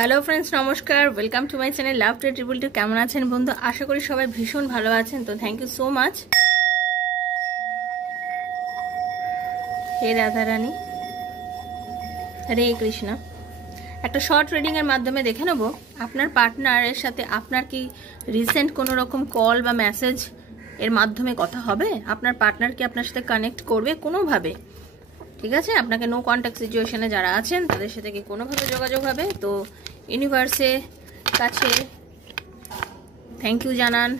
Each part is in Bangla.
হ্যালো ফ্রেন্ডস, নমস্কার। Welcome to my channel love to triple two. কেমন আছেন বন্ধু? আশা করি সবাই ভীষণ ভালো আছেন। তো থ্যাংক ইউ সো মাচ। হে রাধারানী, হরে কৃষ্ণা। একটা শর্ট রিডিং এর মাধ্যমে দেখে নেব আপনার পার্টনারের সাথে আপনার কি রিসেন্ট কোনো রকম কল বা মেসেজ এর মাধ্যমে কথা হবে। আপনার পার্টনার কি আপনার সাথে কানেক্ট করবে কোনোভাবে? ঠিক আছে, আপনাকে নো কন্ট্যাক্ট সিচুয়েশনে যারা আছেন তাদের সাথে কি কোনোভাবে যোগাযোগ হবে? তো ইউনিভার্সে কাছে থ্যাংক ইউ জানান,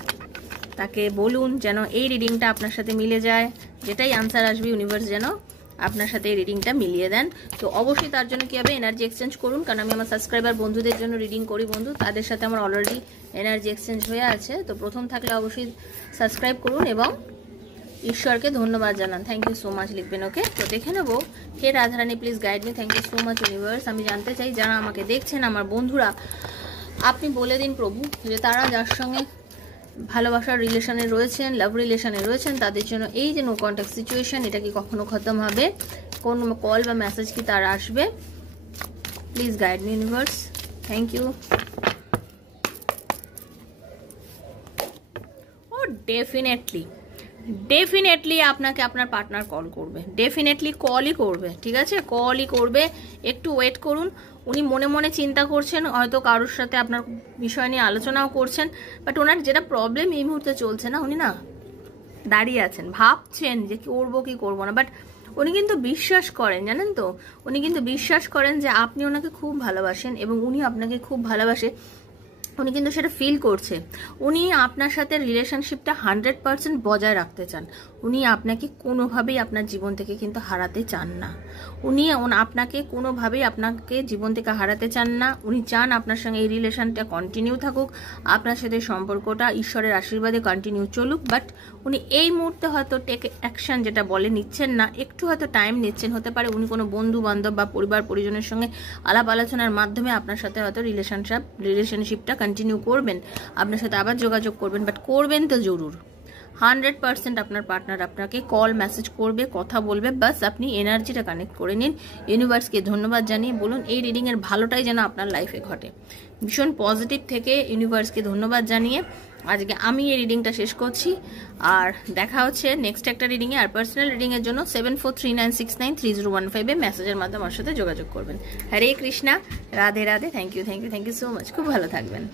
তাকে বলুন যেন এই রিডিংটা আপনার সাথে মিলে যায়। যেটাই আনসার আসবে ইউনিভার্স যেন আপনার সাথে এই রিডিংটা মিলিয়ে দেন। তো অবশ্যই তার জন্য কি হবে, এনার্জি এক্সচেঞ্জ করুন। কারণ আমি আমার সাবস্ক্রাইবার বন্ধুদের জন্য রিডিং করি বন্ধু, তাদের সাথে আমার অলরেডি এনার্জি এক্সচেঞ্জ হয়ে আছে। তো প্রথম থাকলে অবশ্যই সাবস্ক্রাইব করুন এবং ঈশ্বরকে ধন্যবাদ জানান। থ্যাংক ইউ সো মাচ লিখবেন। ওকে, তো দেখে নেবো। হে Radharani, please guide me. Thank you so much universe. আমি জানতে চাই যারা আমাকে দেখছেন, আমার বন্ধুরা, আপনি বলে দিন প্রভু যে তারা যার সঙ্গে ভালোবাসার রিলেশনে রয়েছেন, লাভ রিলেশনে রয়েছেন, তাদের জন্য এই যে নো কন্ট্যাক্ট সিচুয়েশন, এটা কি কখনো খতম হবে? কোন কল বা মেসেজ কি তার আসবে? Please guide me universe. Thank you. ও ডেফিনেটলি আপনাকে আপনার পার্টনার কল করবে, ডেফিনেটলি কলই করবে। ঠিক আছে, কলই করবে। একটু ওয়েট করুন। উনি মনে মনে চিন্তা করছেন, হয়তো কারোর সাথে আপনার বিষয় নিয়ে আলোচনাও করছেন, বাট ওনার যেটা প্রবলেম এই মুহূর্তে চলছে না, উনি না দাঁড়িয়ে আছেন, ভাবছেন যে করবো কি করবো না। বাট উনি কিন্তু বিশ্বাস করেন, জানেন তো, উনি কিন্তু বিশ্বাস করেন যে আপনি ওনাকে খুব ভালোবাসেন এবং উনি আপনাকে খুব ভালোবাসে। উনি কিন্তু সেটা ফিল করছে। উনি আপনার সাথে রিলেশনশিপটা 100% বজায় রাখতে চান। উনি আপনাকে কোনোভাবেই আপনার জীবন থেকে কিন্তু হারাতে চান না। উনি আপনাকে কোনোভাবেই আপনাকে জীবন থেকে হারাতে চান না। উনি চান আপনার সঙ্গে এই রিলেশনটা কন্টিনিউ থাকুক, আপনার সাথে সম্পর্কটা ঈশ্বরের আশীর্বাদে কন্টিনিউ চলুক। বাট উনি এই মুহূর্তে হয়তো টেক অ্যাকশন যেটা বলে নিচ্ছেন না, একটু হয়তো টাইম নিচ্ছেন। হতে পারে উনি কোনো বন্ধু বান্ধব বা পরিবার পরিজনের সঙ্গে আলাপ আলোচনার মাধ্যমে আপনার সাথে হয়তো রিলেশনশিপটা কন্টিনিউ করবেন, আপনার সাথে আবার যোগাযোগ করবেন। বাট করবেন তো জরুর। 100% আপনার পার্টনার আপনাকে কল মেসেজ করবে, কথা বলবে। বাস আপনি এনার্জিটা কানেক্ট করে নিন। ইউনিভার্সকে ধন্যবাদ জানিয়ে বলুন এই রিডিংয়ের ভালোটাই যেন আপনার লাইফে ঘটে। ভীষণ পজিটিভ থেকে ইউনিভার্সকে ধন্যবাদ জানিয়ে আজকে আমি এই রিডিংটা শেষ করছি। আর দেখা হচ্ছে নেক্সট একটা রিডিংয়ে। আর পার্সোনাল রিডিংয়ের জন্য 7439693015 মেসেজের মাধ্যমে আমার সাথে যোগাযোগ করবেন। Hare Krishna, Radhe Radhe. Thank you so much. খুব ভালো থাকবেন।